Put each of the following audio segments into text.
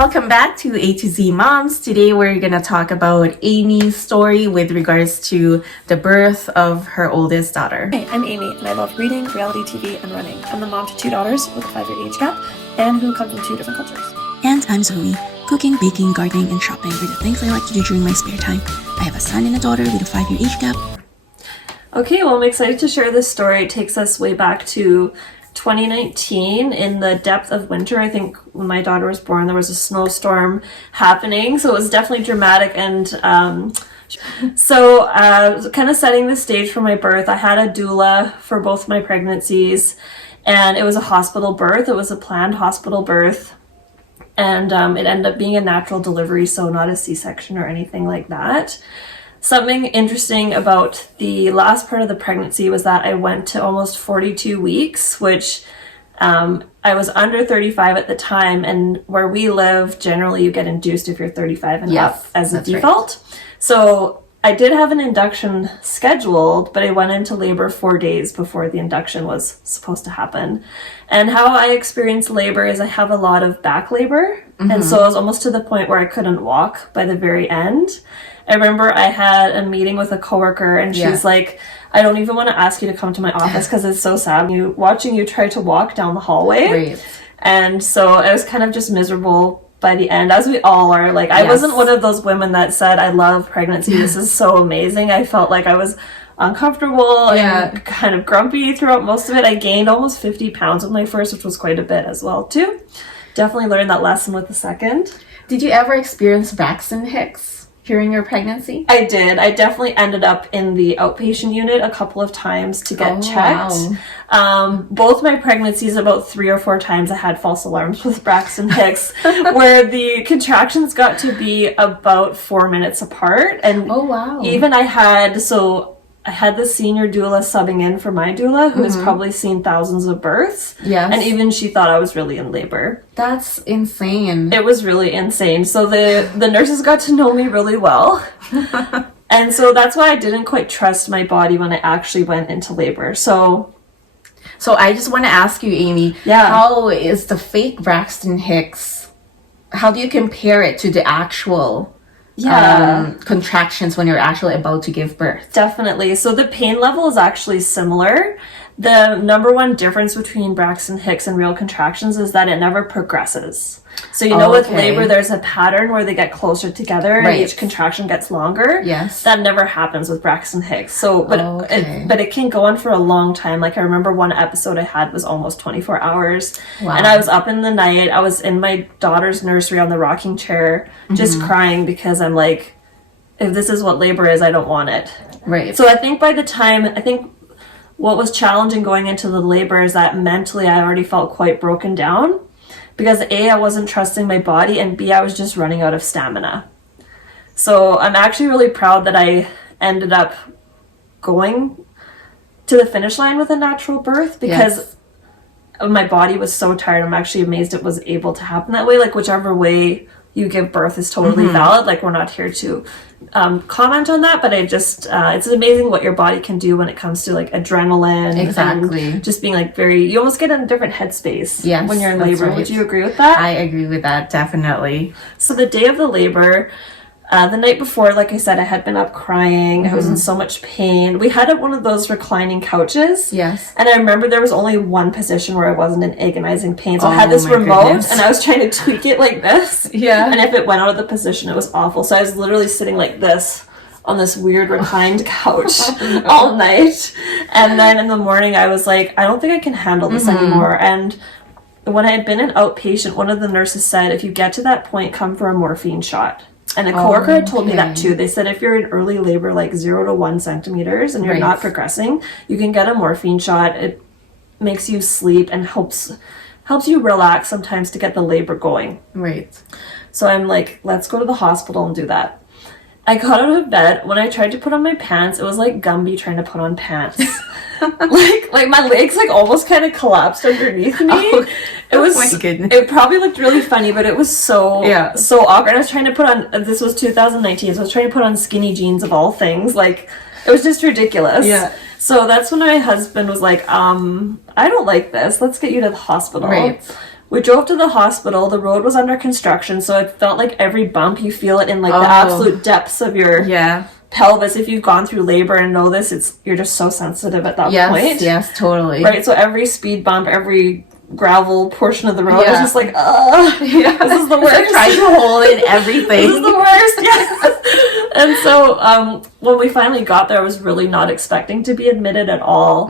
Welcome back to A to Z Moms. Today we're going to talk about Amy's story with regards to the birth of her oldest daughter. Hey, I'm Amy and I love reading, reality TV, and running. I'm the mom to 2 daughters with a 5-year age gap and who come from 2 different cultures. And I'm Zoe. Cooking, baking, gardening, and shopping are the things I like to do during my spare time. I have a son and a daughter with a 5-year age gap. Okay, well I'm excited to share this story. It takes us way back to 2019 in the depth of winter. I think when my daughter was born there was a snowstorm happening, so it was definitely dramatic. And kind of setting the stage for my birth, I had a doula for both my pregnancies, and it was a hospital birth. It was a planned hospital birth, and it ended up being a natural delivery, so not a C-section or anything like that. Something interesting about the last part of the pregnancy was that I went to almost 42 weeks, which I was under 35 at the time, and where we live, generally you get induced if you're 35 and up as a default. Right. So I did have an induction scheduled, but I went into labor 4 days before the induction was supposed to happen. And how I experienced labor is I have a lot of back labor, and so I was almost to the point where I couldn't walk by the very end. I remember I had a meeting with a coworker, and she's like, I don't even want to ask you to come to my office because it's so sad watching you try to walk down the hallway. Right. And so I was kind of just miserable by the end, as we all are. Like, I wasn't one of those women that said, I love pregnancy, this is so amazing. I felt like I was uncomfortable and kind of grumpy throughout most of it. I gained almost 50 pounds with my first, which was quite a bit as well too. Definitely learned that lesson with the second. Did you ever experience Braxton Hicks during your pregnancy? I did. I definitely ended up in the outpatient unit a couple of times to get checked. Wow. Both my pregnancies, about 3 or 4 times I had false alarms with Braxton Hicks where the contractions got to be about 4 minutes apart. And even I had the senior doula subbing in for my doula, who has probably seen thousands of births. Yes. And even she thought I was really in labor. That's insane. It was really insane. So the nurses got to know me really well. And so that's why I didn't quite trust my body when I actually went into labor. So I just want to ask you, Amy, how is the fake Braxton Hicks, how do you compare it to the actual contractions when you're actually about to give birth? Definitely. So the pain level is actually similar. The number one difference between Braxton Hicks and real contractions is that it never progresses. So with labor, there's a pattern where they get closer together and each contraction gets longer. Yes. That never happens with Braxton Hicks. So, but it can go on for a long time. Like, I remember one episode I had was almost 24 hours. Wow. And I was up in the night. I was in my daughter's nursery on the rocking chair, just crying because I'm like, if this is what labor is, I don't want it. Right. So I think what was challenging going into the labor is that mentally I already felt quite broken down. Because A, I wasn't trusting my body, and B, I was just running out of stamina. So I'm actually really proud that I ended up going to the finish line with a natural birth, because my body was so tired. I'm actually amazed it was able to happen that way. Like, whichever way you give birth is totally valid. Like, we're not here to comment on that, but it's amazing what your body can do when it comes to like adrenaline. Exactly. And just being like you almost get in a different headspace when you're in labor. Right. Would you agree with that? I agree with that, definitely. So the day of the labor, the night before, like I said, I had been up crying. I was in so much pain. We had one of those reclining couches. Yes. And I remember there was only one position where I wasn't in agonizing pain. So I had this remote and I was trying to tweak it like this. Yeah. And if it went out of the position, it was awful. So I was literally sitting like this on this weird reclined couch all night. And then in the morning, I was like, I don't think I can handle this anymore. And when I had been an outpatient, one of the nurses said, if you get to that point, come for a morphine shot. And a coworker had told me that too. They said if you're in early labor, like 0 to 1 centimeters, and you're not progressing, you can get a morphine shot. It makes you sleep and helps you relax sometimes to get the labor going. Right. So I'm like, let's go to the hospital and do that. I got out of bed. When I tried to put on my pants, it was like Gumby trying to put on pants. like my legs like almost kind of collapsed underneath me. It was my goodness. It probably looked really funny, but it was so awkward. I was trying to put on, this was 2019, so I was trying to put on skinny jeans of all things. Like, it was just ridiculous. Yeah. So that's when my husband was like, I don't like this. Let's get you to the hospital. Right. We drove to the hospital. The road was under construction, so it felt like every bump you feel it in like the absolute depths of your pelvis. If you've gone through labor and know this, you're just so sensitive at that point. Yes, totally. Right, so every speed bump, every gravel portion of the road is just like, this is the worst. It's like trying to hold in everything. This is the worst, And so when we finally got there, I was really not expecting to be admitted at all.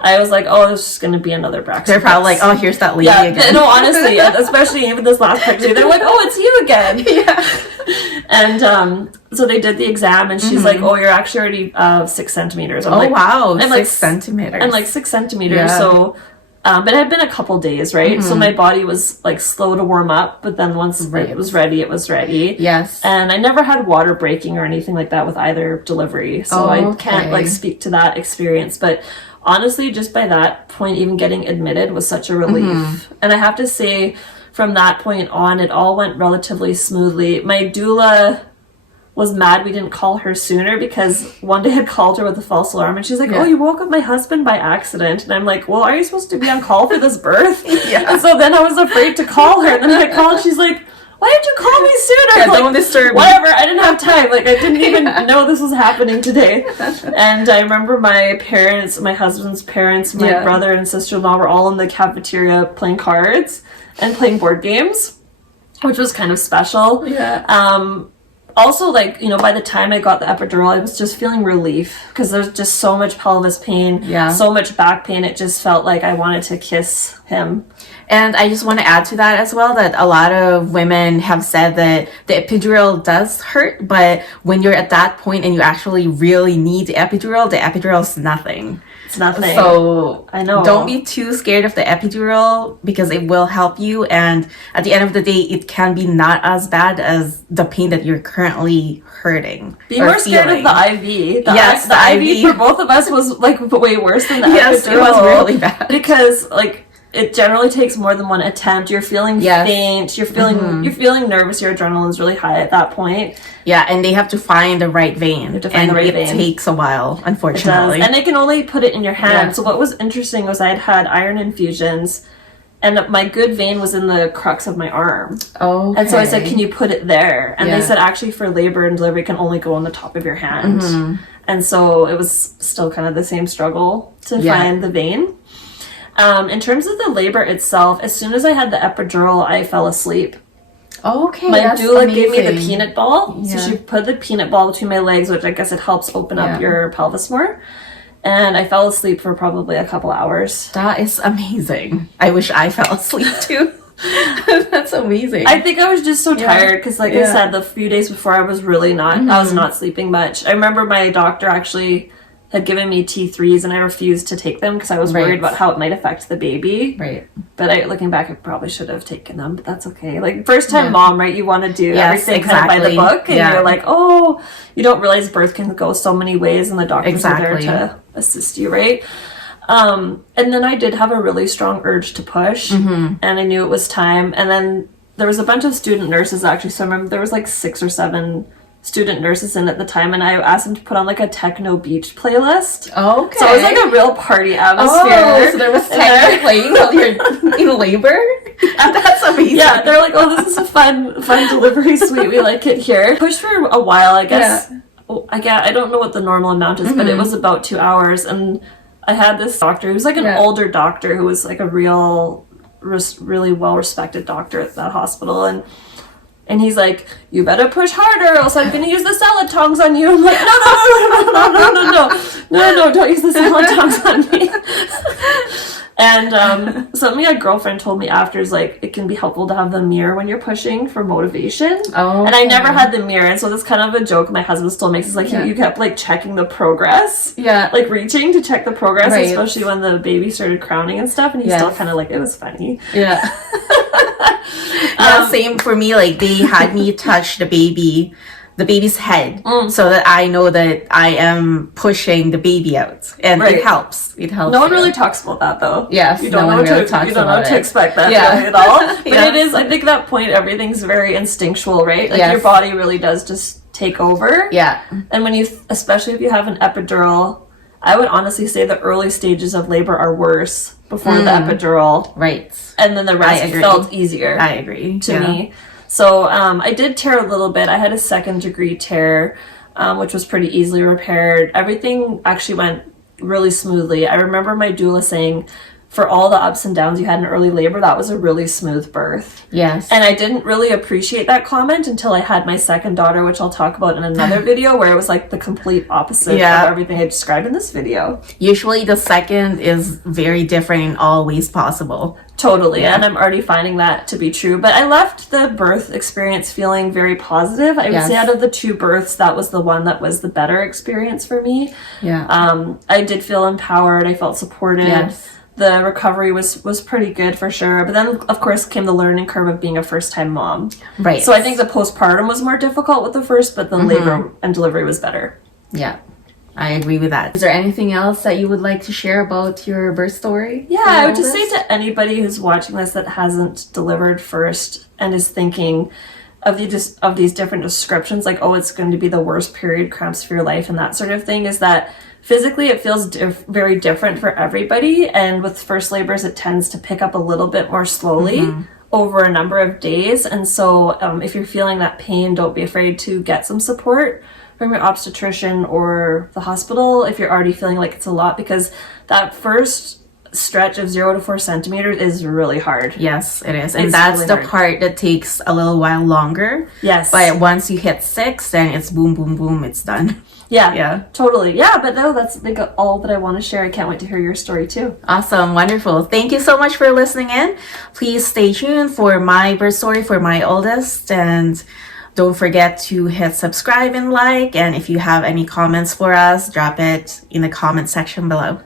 I was like, oh, it's just going to be another Braxton. They're probably like, oh, here's that lady again. No, honestly, especially even this last pregnancy, they're like, oh, it's you again. And so they did the exam, and she's like, oh, you're actually already 6 centimeters. I'm like, wow, I'm 6 centimeters. And like 6 centimeters, so... but it had been a couple days, right? So my body was like slow to warm up, but then once it was ready, it was ready. Yes. And I never had water breaking or anything like that with either delivery. So I can't like speak to that experience. But honestly, just by that point, even getting admitted was such a relief. And I have to say, from that point on, it all went relatively smoothly. My doula was mad we didn't call her sooner, because one day I had called her with a false alarm, and she's like, oh, you woke up my husband by accident. And I'm like, well, are you supposed to be on call for this birth? And so then I was afraid to call her, and then I called, she's like, why didn't you call me sooner? Don't disturb me. Whatever, I didn't have time. Like, I didn't even know this was happening today. And I remember my parents, my husband's parents, my brother and sister-in-law were all in the cafeteria playing cards and playing board games, which was kind of special. Also, like, you know, by the time I got the epidural, I was just feeling relief, because there's just so much pelvis pain, so much back pain. It just felt like I wanted to kiss him. And I just want to add to that as well, that a lot of women have said that the epidural does hurt, but when you're at that point and you actually really need the epidural is nothing. It's nothing. So I know. Don't be too scared of the epidural, because it will help you. And at the end of the day, it can be not as bad as the pain that you're currently hurting. Be more scared of the IV. The IV for both of us was like way worse than the epidural. Yes, it was really bad. Because like, it generally takes more than one attempt. You're feeling faint. You're feeling nervous. Your adrenaline's really high at that point. Yeah, and they have to find the right vein. It takes a while, unfortunately. And they can only put it in your hand. So what was interesting was I had iron infusions, and my good vein was in the crux of my arm. Okay. And so I said, can you put it there? And they said, actually, for labor and delivery, it can only go on the top of your hand. And so it was still kind of the same struggle to find the vein. In terms of the labor itself, as soon as I had the epidural, I fell asleep. Okay, my doula gave me the peanut ball. So she put the peanut ball between my legs, which I guess it helps open up your pelvis more. And I fell asleep for probably a couple hours. That is amazing. I wish I fell asleep too. That's amazing. I think I was just so tired, because like I said, the few days before I was really not, I was not sleeping much. I remember my doctor actually had given me T3s, and I refused to take them because I was worried about how it might affect the baby. Right. But looking back, I probably should have taken them, but that's okay. Like, first time mom, right? You want to do everything kind of by the book, and you're like, oh, you don't realize birth can go so many ways, and the doctors are there to assist you, right? And then I did have a really strong urge to push, and I knew it was time. And then there was a bunch of student nurses, actually, so I remember there was like 6 or 7 student nurses in at the time, and I asked them to put on like a techno beach playlist. Okay. So it was like a real party atmosphere. Oh, so there was techno playing while you're in labor? That's amazing. Yeah, they're like, oh, this is a fun delivery suite. We like it here. Pushed for a while, I guess. Yeah. I don't know what the normal amount is, but it was about 2 hours, and I had this doctor who was like an older doctor who was like a really well-respected doctor at that hospital, and he's like, you better push harder, or else I'm going to use the salad tongs on you. I'm like, no, don't use the salad tongs on me. And something a girlfriend told me after is like, it can be helpful to have the mirror when you're pushing for motivation. Oh. And I never had the mirror, and so this kind of a joke my husband still makes is like, you kept like checking the progress. Yeah. Like reaching to check the progress, especially when the baby started crowning and stuff, and he still kind of like, it was funny. Yeah. Same for me. Like, they had me touch the baby's head, so that I know that I am pushing the baby out, and it helps. It helps. No one really talks about that, though. Yes, you don't know what to expect that really at all. But it is. I think at that point everything's very instinctual, right? Like your body really does just take over. Yeah. And when especially if you have an epidural, I would honestly say the early stages of labor are worse. before the epidural. Right. And then the rest felt easier. I agree. To me. So I did tear a little bit. I had a 2nd-degree tear, which was pretty easily repaired. Everything actually went really smoothly. I remember my doula saying, for all the ups and downs you had in early labor, that was a really smooth birth. Yes. And I didn't really appreciate that comment until I had my 2nd daughter, which I'll talk about in another video, where it was like the complete opposite of everything I described in this video. Usually the 2nd is very different in all ways possible. Totally. And I'm already finding that to be true. But I left the birth experience feeling very positive. I would say out of the 2 births, that was the one that was the better experience for me. Yeah. I did feel empowered. I felt supported. Yes. The recovery was pretty good for sure. But then, of course, came the learning curve of being a first-time mom. Right. So I think the postpartum was more difficult with the first, but the labor and delivery was better. Yeah, I agree with that. Is there anything else that you would like to share about your birth story? Yeah, I would just say to anybody who's watching this that hasn't delivered first and is thinking of these different descriptions, like, oh, it's going to be the worst period cramps of your life and that sort of thing, is that physically it feels very different for everybody. And with first labors, it tends to pick up a little bit more slowly over a number of days. And so if you're feeling that pain, don't be afraid to get some support from your obstetrician or the hospital if you're already feeling like it's a lot, because that first stretch of 0 to 4 centimeters is really hard. Yes, it is. And that's really the part that takes a little while longer. Yes. But once you hit 6, then it's boom, boom, boom, it's done. Yeah, totally. Yeah, but no, that's like all that I want to share. I can't wait to hear your story too. Awesome. Wonderful. Thank you so much for listening in. Please stay tuned for my birth story for my oldest, and don't forget to hit subscribe and like. And if you have any comments for us, drop it in the comment section below.